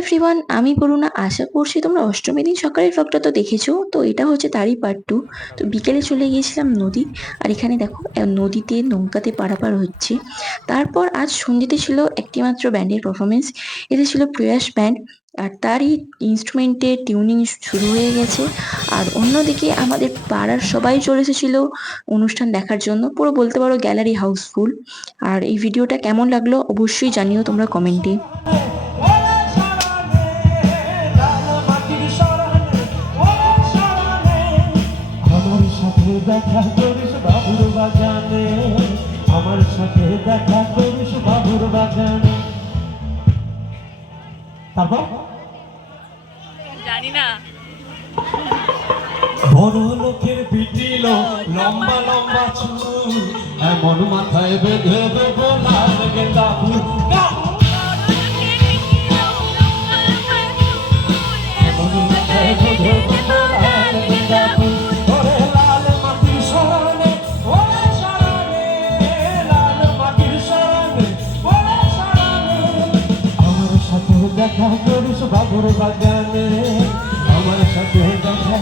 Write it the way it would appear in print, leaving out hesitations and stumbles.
Everyone, আমি বরুণা। আশা করছি তোমরা অষ্টমীর দিন সকালের ব্লগটা তো দেখেছো। তো এটা হচ্ছে তারই পার্ট 2। তো বিকেলে চলে গিয়েছিলাম নদী। আর এখানে দেখো নদীতে নৌকাতে পারাপার হচ্ছে। তারপর আজ সন্ধ্যেতে ছিল একটি মাত্র ব্যান্ডের পারফরমেন্স। এতে ছিল প্রয়াস ব্যান্ড। আর তারই ইনস্ট্রুমেন্টের টিউনিং শুরু হয়ে গেছে। আর অন্যদিকে আমাদের পাড়ার সবাই চলে এসেছিল অনুষ্ঠান দেখার জন্য। পুরো বলতে পারো গ্যালারি হাউসফুল। আর এই ভিডিওটা কেমন লাগলো অবশ্যই জানিও তোমরা কমেন্টে। দেখা করিস বাবুর বাগানে, আমার সাথে দেখা করিস বাবুর বাগানে। তারপর জানি না। বড় লোকের পিটিল লম্বা লম্বা চুল, এমন মাথায় বেঁধে দেবো লাল গেঁদা ফুল। এমন মাথায় বেঁধে দেবো লাল গেঁদা ফুল। ওরে লাল মাটির শরণে, ওরে শরণে, লাল মাটির শরণে, ওরে শরণে। আমার সাথে দেখা করিস বাবুর বাগানে, আমার সাথে দেখা